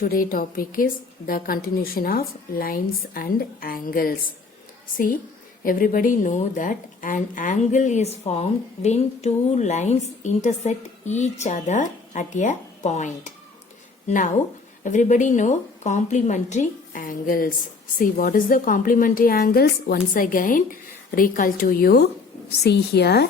Today topic is the continuation of lines and angles. See, everybody know that an angle is formed when two lines intersect each other at a point. Now, everybody know complementary angles. See, what is the complementary angles? Once again, recall to you. See here.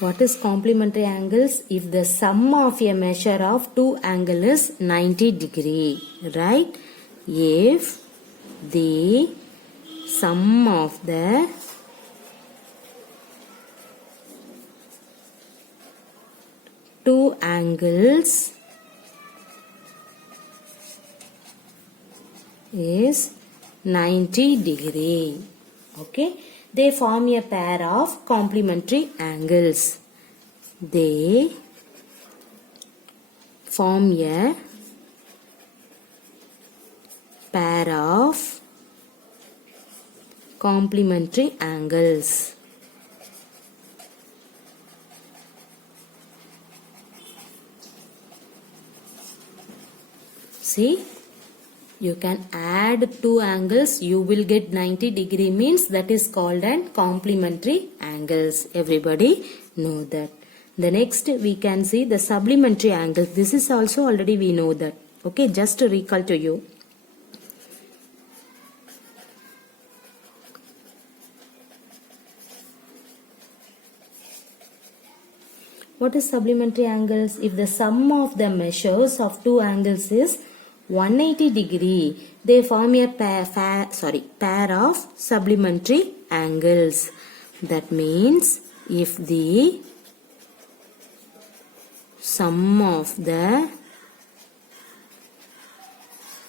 What is complementary angles? If the sum of a measure of two angles is 90 degree, right? If the sum of the two angles is 90 degree, okay? They form a pair of complementary angles. They form a pair of complementary angles. See? You can add two angles, you will get 90 degree means that is called an complementary angles. Everybody know that. The next we can see the supplementary angles. This is also already we know that. Okay, just to recall to you. What is supplementary angles? If the sum of the measures of two angles is 180 degree, they form a pair of supplementary angles. That means if the sum of the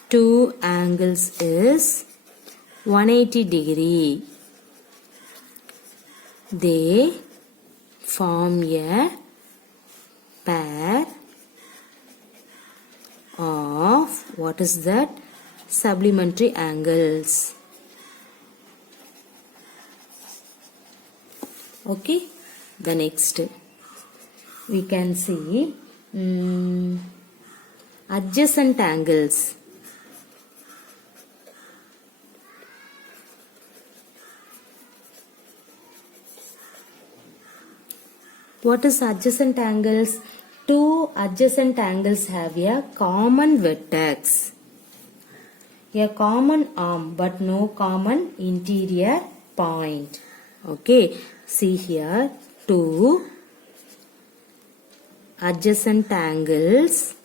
two angles is 180 degree, they form a pair of what is that? Supplementary angles. Okay, the next we can see adjacent angles. What is adjacent angles? Two adjacent angles have a common vertex, a common arm but no common interior point. Okay, see here, two adjacent angles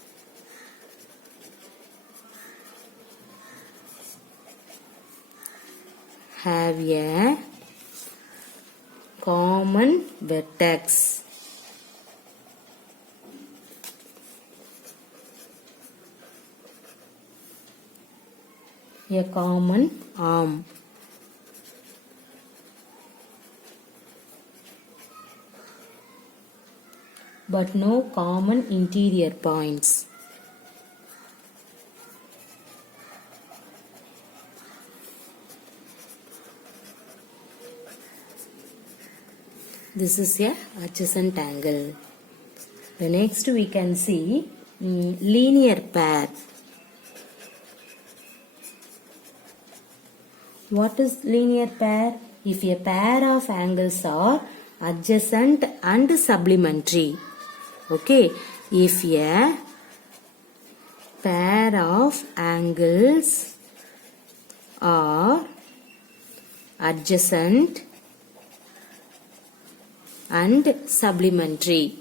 have a common vertex. A common arm. But no common interior points. This is a adjacent angle. The next we can see linear pair. What is linear pair? If a pair of angles are adjacent and supplementary. Okay, if a pair of angles are adjacent and supplementary,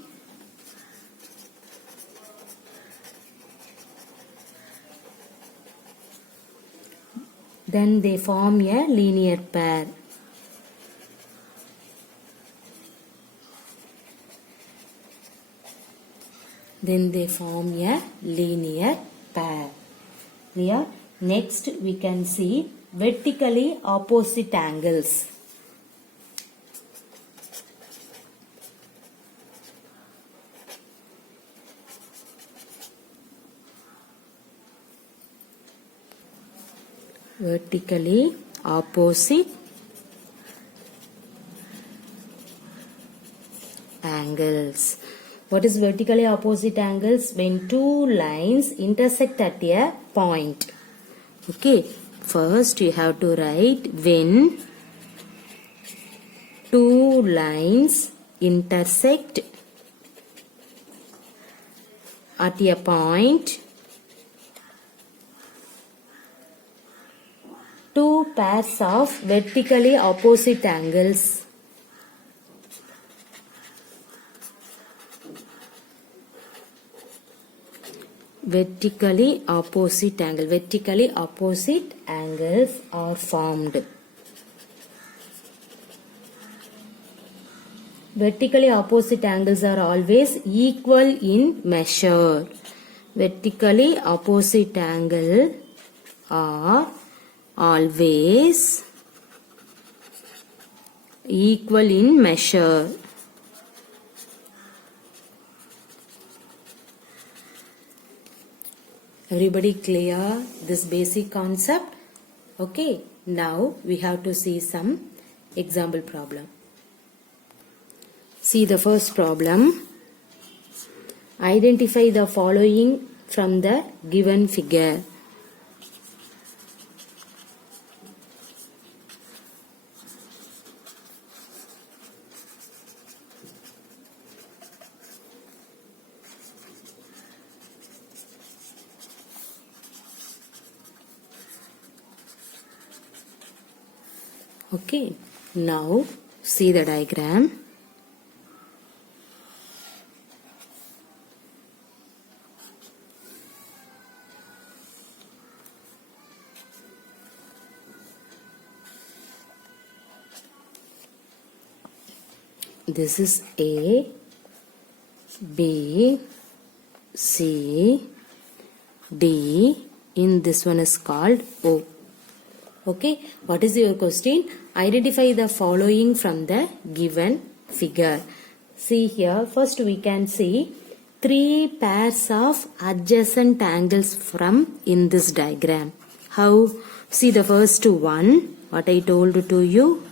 then they form a linear pair. Then they form a linear pair. Clear? Next we can see vertically opposite angles. vertically opposite angles. What is vertically opposite angles? When two lines intersect at a point. Okay, first you have to write when two lines intersect at a point, two pairs of vertically opposite angles vertically opposite angles are formed. Vertically opposite angles are always equal in measure. Vertically opposite angles are always equal in measure. Everybody clear this basic concept? Okay, now we have to see some example problem. See the first problem. Identify the following from the given figure. Okay, now see the diagram. This is A, B, C, D. In this one is called O. Okay, what is your question? Identify the following from the given figure. See here, first we can see three pairs of adjacent angles from in this diagram. How? See the first one, what I told to you.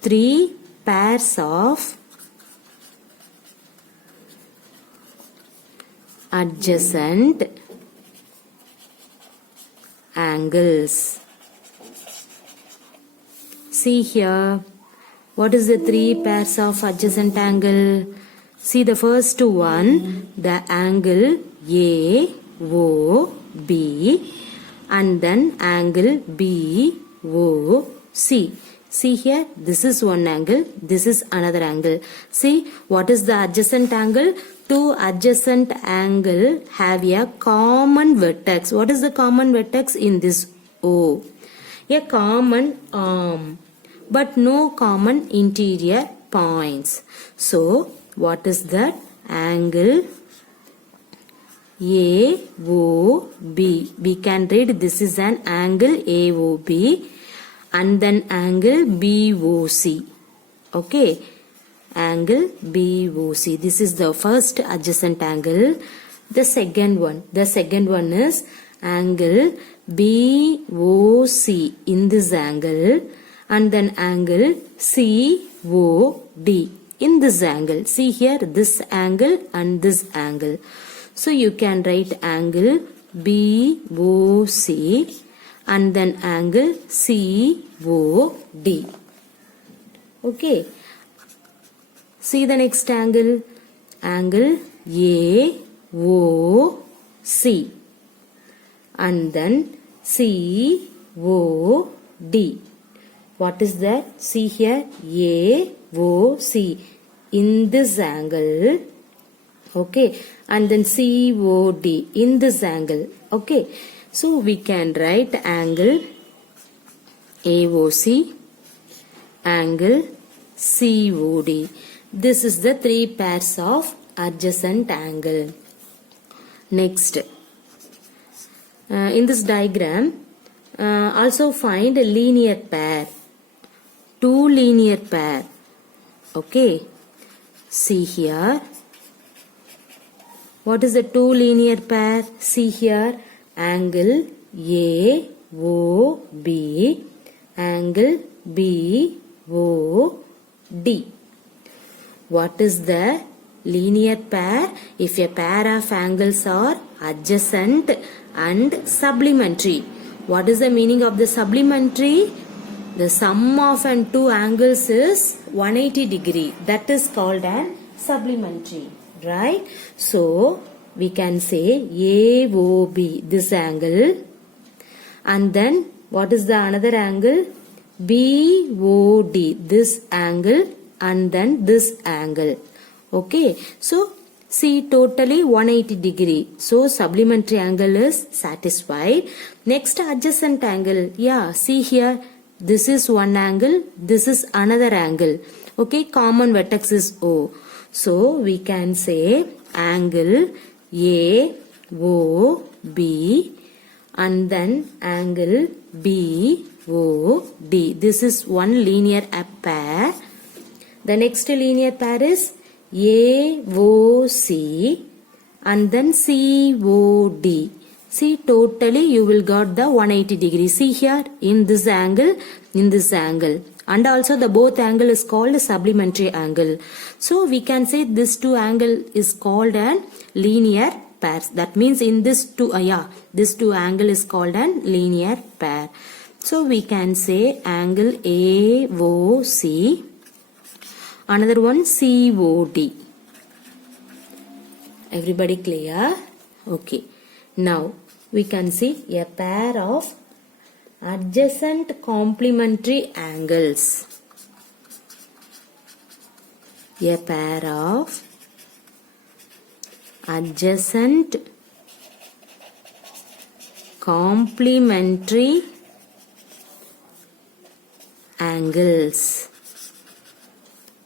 Three pairs of adjacent angles. See here, what is the three pairs of adjacent angle? See the first one, the angle AOB and then angle BOC. See here, this is one angle, this is another angle. See, what is the adjacent angle? Two adjacent angle have a common vertex. What is the common vertex in this O? A common arm, but no common interior points. So, what is that? Angle AOB. We can read this is an angle AOB. And then angle BOC. Okay, angle BOC. This is the first adjacent angle. The second one is angle BOC in this angle, and then angle COD in this angle. See here, this angle and this angle. So you can write angle BOC and then angle COD. Okay. See the next angle. Angle AOC. And then COD. What is that? See here. AOC. In this angle. Okay. And then COD. In this angle. Okay. So we can write angle AOC, angle COD. This is the three pairs of adjacent angle. Next, in this diagram, also find a linear pair. Two linear pair. Okay. See here. What is the two linear pair? See here. Angle BOB, angle BOD. What is the linear pair? If a pair of angles are adjacent and supplementary. What is the meaning of the supplementary? The sum of and two angles is 180 degree. That is called an supplementary. Right? So, we can say AOB, this angle. And then, what is the another angle? BOD, this angle. And then this angle. Okay. So, see totally 180 degree. So, supplementary angle is satisfied. Next adjacent angle. Yeah, see here. This is one angle. This is another angle. Okay. Common vertex is O. So, we can say angle AOB and then angle BOD. This is one linear pair. The next linear pair is AOC and then COD. See, totally you will got the 180 degree. See here, in this angle, in this angle. And also the both angle is called supplementary angle. So, we can say this two angle is called an linear pair. That means in this two, this two angle is called an linear pair. So, we can say angle AOC. Another one COD. Everybody clear? Okay. Now we can see a pair of adjacent complementary angles. A pair of adjacent complementary angles.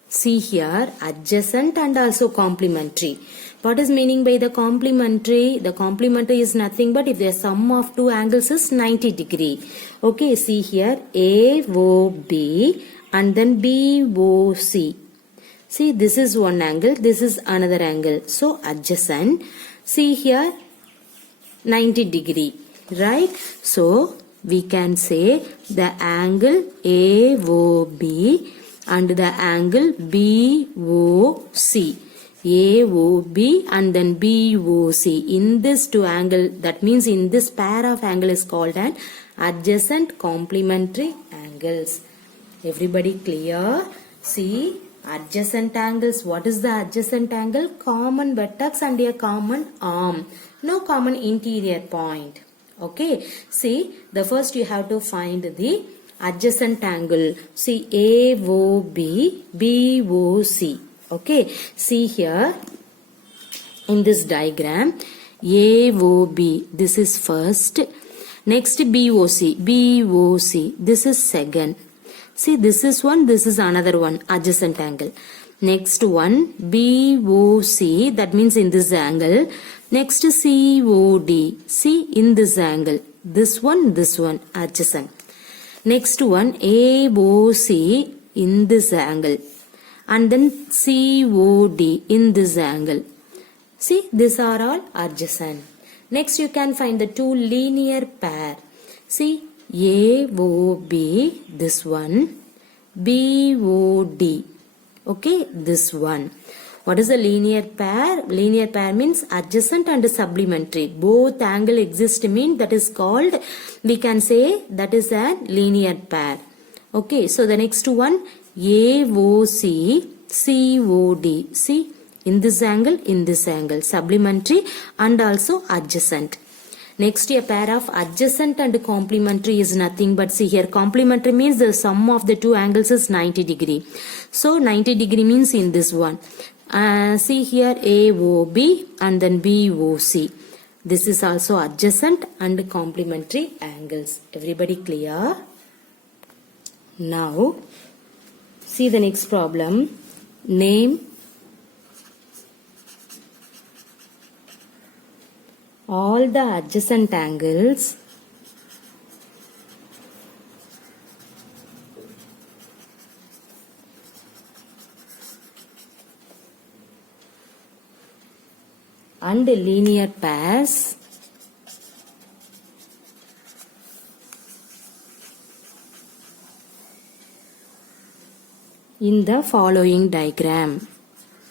See here, adjacent and also complementary. What is meaning by the complementary? The complementary is nothing but if the sum of two angles is 90 degree. Okay, see here AOB and then BOC. See, this is one angle, this is another angle. So, adjacent. See here 90 degree. Right? So, we can say the angle AOB and the angle BOC. AOB and then BOC. In this two angle, that means in this pair of angle is called an adjacent complementary angles. Everybody clear? See, adjacent angles. What is the adjacent angle? Common vertex and a common arm. No common interior point. Okay. See, the first you have to find the adjacent angle. See, AOB, BOC. Okay, see here in this diagram AOB, this is first. Next BOC, BOC, this is second. See, this is one, this is another one, adjacent angle. Next one BOC, that means in this angle. Next COD, see in this angle. This one, adjacent. Next one AOC in this angle. And then COD in this angle. See, these are all adjacent. Next, you can find the two linear pair. See, AOB, this one, BOD. Okay, this one. What is a linear pair? Linear pair means adjacent and supplementary. Both angle exist mean that is called, we can say that is a linear pair. Okay, so the next one, AOC, COD. See, in this angle, supplementary and also adjacent. Next, a pair of adjacent and complementary is nothing but, see here, complementary means the sum of the two angles is 90 degree. So, 90 degree means in this one. See here, AOB and then BOC. This is also adjacent and complementary angles. Everybody clear? Now, see the next problem. Name all the adjacent angles and linear pairs in the following diagram.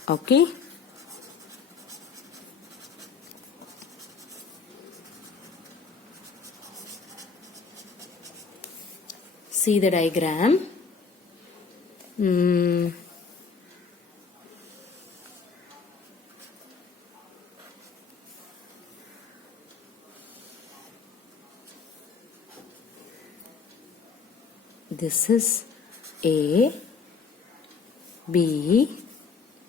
Okay. See the diagram. This is A, B,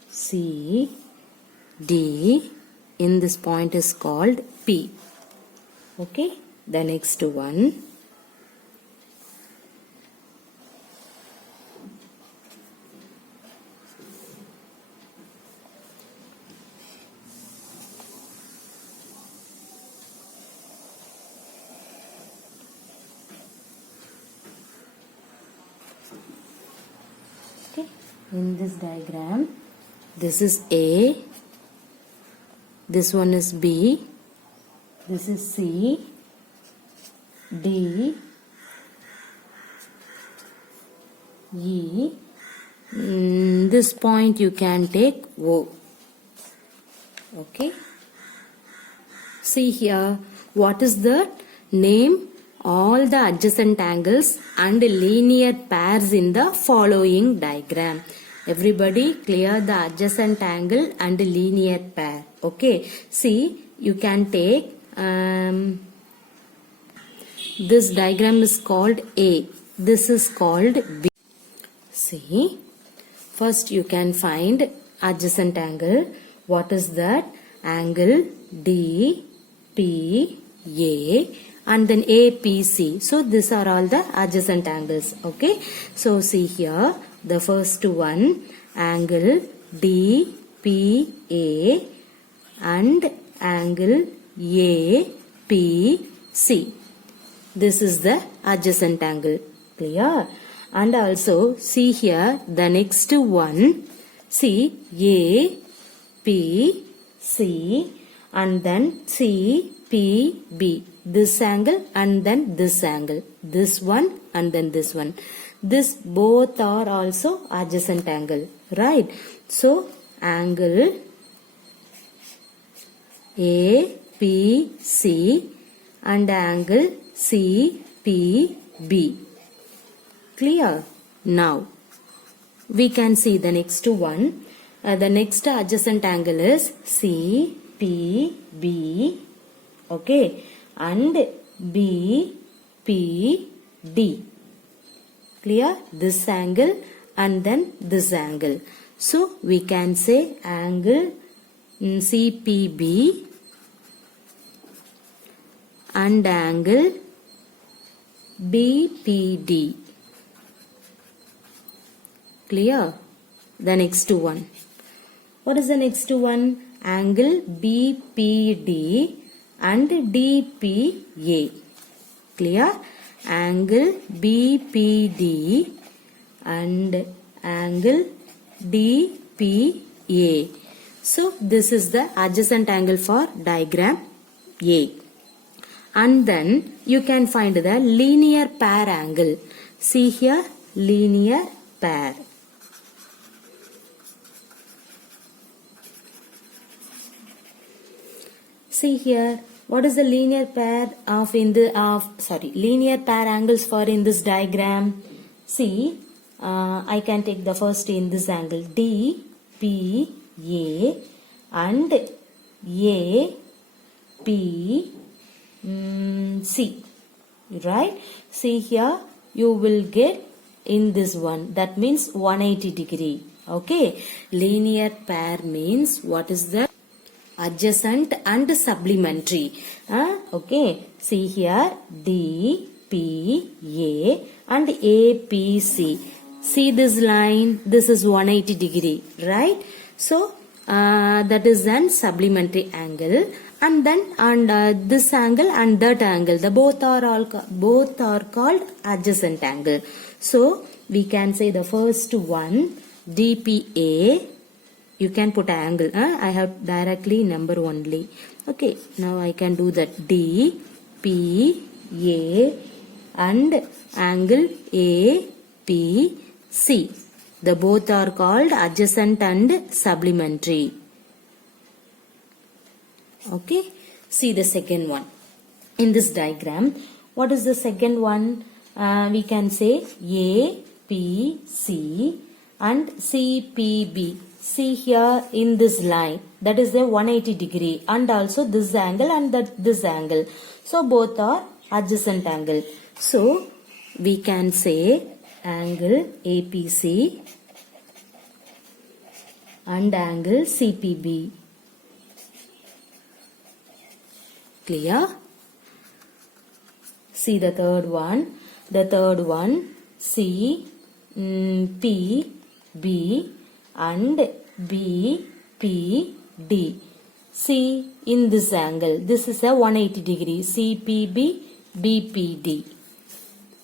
C, D. In this point is called P. Okay. The next one. Okay. In this diagram, this is A, this one is B, this is C, D, E. This point you can take O. Okay. See here, what is the name? All the adjacent angles and linear pairs in the following diagram. Everybody clear the adjacent angle and linear pair. Okay. See, you can take this diagram is called A. This is called B. See, first you can find adjacent angle. What is that? Angle DPA and then APC. So these are all the adjacent angles. Okay. So see here, the first one, angle DPA and angle APC. This is the adjacent angle. Clear? And also see here the next one. See APC and then CPB. This angle and then this angle. This one and then this one. This both are also adjacent angle. Right? So angle APC and angle CPB. Clear? Now we can see the next one. The next adjacent angle is CPB. Okay. And BPD. Clear? This angle and then this angle. So we can say angle CPB and angle BPD. Clear? The next one. What is the next one? Angle BPD and DPA. Clear? Angle BPD and angle DPA. So this is the adjacent angle for diagram A. And then you can find the linear pair angle. See here, linear pair. See here, what is the linear pair linear pair angles for in this diagram? See, I can take the first in this angle D, P, A and A, P, C. Right? See here, you will get in this one. That means 180 degree. Okay. Linear pair means what is the adjacent and supplementary. Okay. See here, D, P, A and A, P, C. See this line? This is 180 degree. Right? So, that is an supplementary angle. And then this angle and that angle, the both are called adjacent angle. So we can say the first one DPA. You can put an angle. I have directly number only. Okay. Now I can do that DPA and angle APC. The both are called adjacent and supplementary. Okay, see the second one. In this diagram, what is the second one? We can say A, P, C and C, P, B. See here in this line, that is the 180 degree and also this angle and this angle. So both are adjacent angle. So we can say angle APC and angle CPB. Clear? See the third one. The third one, C, P, B and B, P, D. See in this angle. This is a 180 degree. CPB, BPD.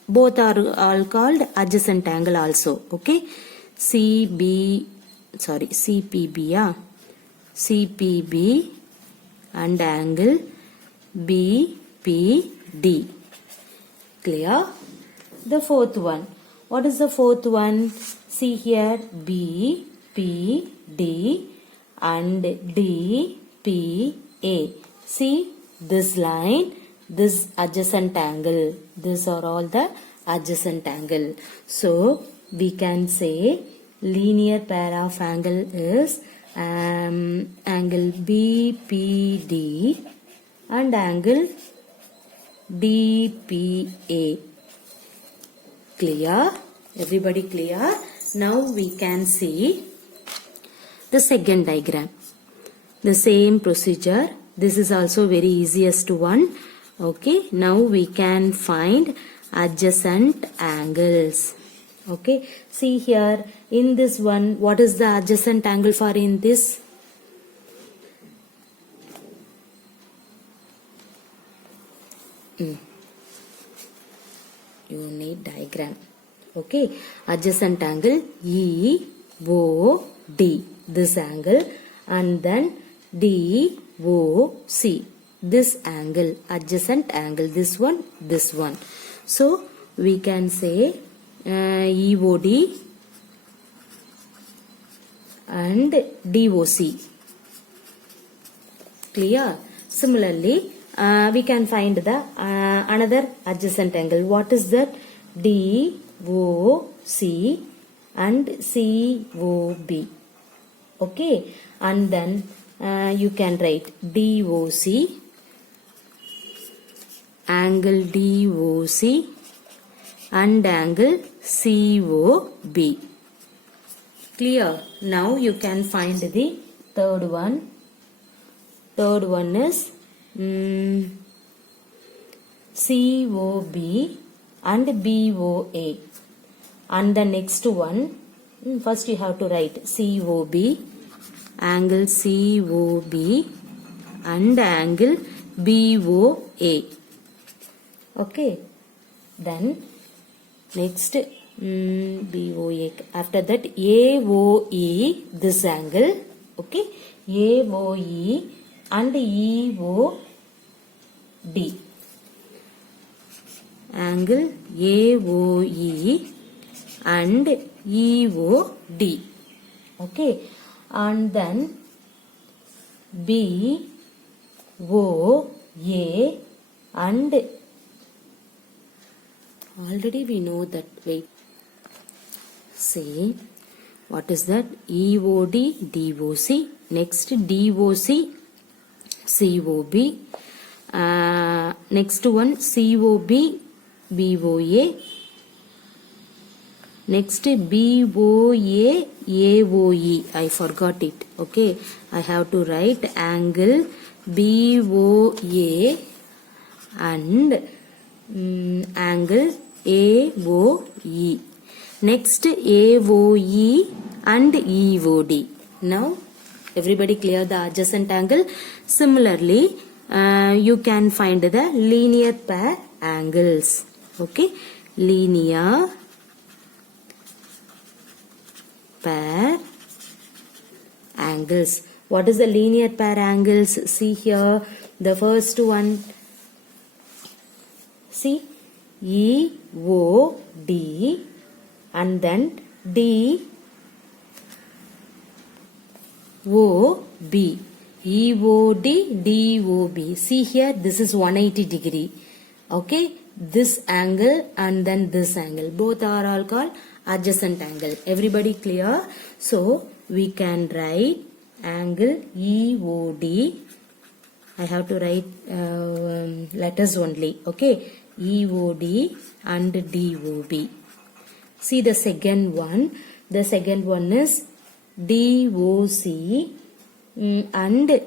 Both are all called adjacent angle also. Okay. CPB, yeah. CPB and angle BPD. Clear? The fourth one. What is the fourth one? See here B, P, D and D, P, A. See this line, this adjacent angle. These are all the adjacent angle. So we can say linear pair of angle is angle BPD and angle DPA. Clear? Everybody clear? Now we can see the second diagram. The same procedure. This is also very easiest one. Okay. Now we can find adjacent angles. Okay. See here in this one, what is the adjacent angle for in this? You need diagram. Okay. Adjacent angle EOD. This angle and then DOC. This angle. Adjacent angle. This one. This one. So we can say EOD and DOC. Clear? Similarly, we can find the another adjacent angle. What is that? DOC and COB. Okay, and then you can write DOC, angle DOC and angle COB. Clear? Now you can find the third one. Third one is COB and BOA. And the next one, first you have to write COB, angle COB and angle BOA. Okay. Then next BOA. After that AOE, this angle. Okay. AOE and EOD. Angle AOE and EOD. Okay. And then BOA and already we know that. Wait. See. What is that? EOD, DOC. Next DOC, COB. Next one COB, BOA. Next BOA, AOE. I forgot it. Okay. I have to write angle BOA and angle AOE. Next AOE and EOD. Now everybody clear the adjacent angle. Similarly, you can find the linear pair angles. Okay. Linear pair angles. What is the linear pair angles? See here the first one. See EOD and then DOC. DOB. EOD, DOB. See here, this is 180 degree. Okay, this angle and then this angle. Both are all called adjacent angle. Everybody clear? So, we can write angle EOD. I have to write letters only. Okay, EOD and DOB. See the second one. The second one is DOC and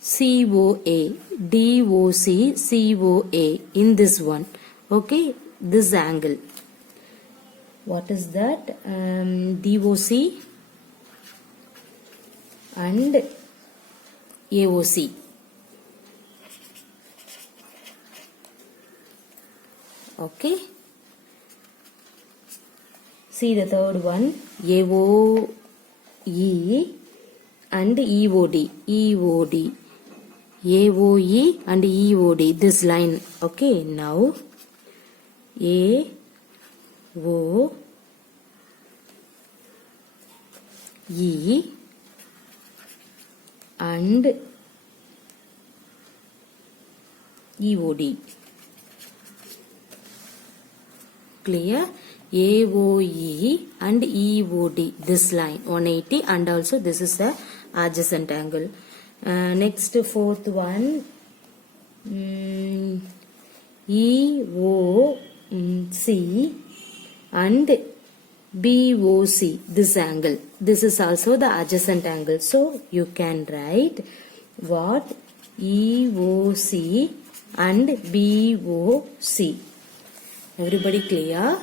COA. DOC, COA in this one. Okay, this angle. What is that? DOC and AOC. Okay. See the third one, AOE and EOD. EOD. AOE and EOD. This line. Okay, now AOE and EOD. Clear? AOE and EOD, this line 180, and also this is the adjacent angle. Next, fourth one, EOC and BOC, this angle. This is also the adjacent angle. So you can write what EOC and BOC. Everybody clear?